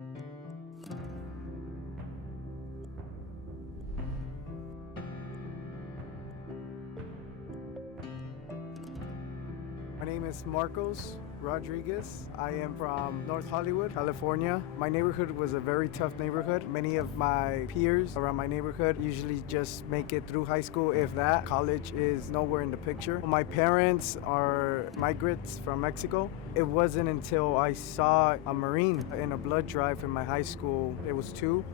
My name is Marcos Rodriguez. I am from North Hollywood, California. My neighborhood was a very tough neighborhood. Many of my peers around my neighborhood usually just make it through high school, if that. College is nowhere in the picture. My parents are migrants from Mexico. It wasn't until I saw a Marine in a blood drive in my high school, it was two,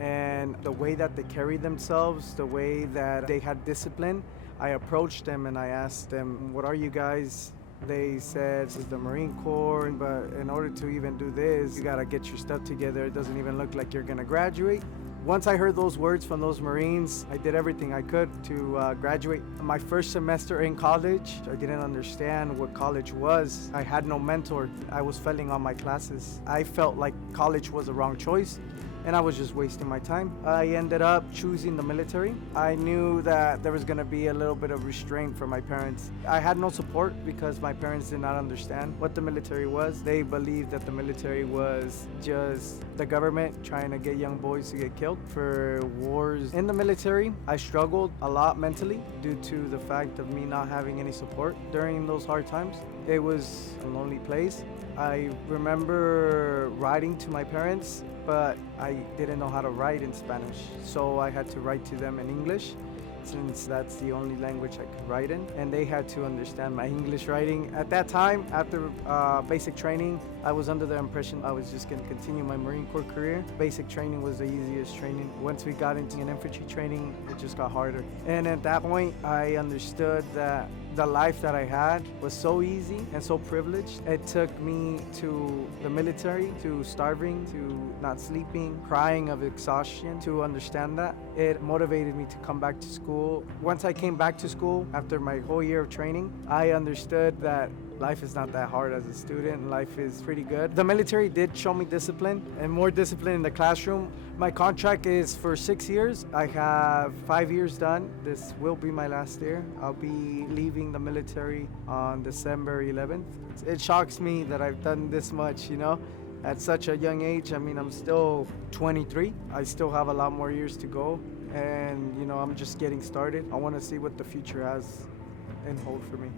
and the way that they carried themselves, the way that they had discipline, I approached them and I asked them, "What are you guys?" They said it's the Marine Corps, but in order to even do this, you gotta get your stuff together. It doesn't even look like you're gonna graduate. Once I heard those words from those Marines, I did everything I could to graduate. My first semester in college, I didn't understand what college was. I had no mentor. I was failing on my classes. I felt like college was the wrong choice, and I was just wasting my time. I ended up choosing the military. I knew that there was gonna be a little bit of restraint from my parents. I had no support because my parents did not understand what the military was. They believed that the military was just the government trying to get young boys to get killed for wars. In the military, I struggled a lot mentally due to the fact of me not having any support during those hard times. It was a lonely place. I remember writing to my parents, but I didn't know how to write in Spanish, so I had to write to them in English, since that's the only language I could write in, and they had to understand my English writing. At that time, after basic training, I was under the impression I was just going to continue my Marine Corps career. Basic training was the easiest training. Once we got into an infantry training, it just got harder. And at that point, I understood that the life that I had was so easy and so privileged. It took me to the military, to starving, to not sleeping, crying of exhaustion to understand that. It motivated me to come back to school. Once I came back to school after my whole year of training, I understood that life is not that hard as a student. Life is pretty good. The military did show me discipline, and more discipline in the classroom. My contract is for 6 years. I have 5 years done. This will be my last year. I'll be leaving the military on December 11th. It shocks me that I've done this much, at such a young age. I mean, I'm still 23. I still have a lot more years to go, and I'm just getting started. I want to see what the future has in hold for me.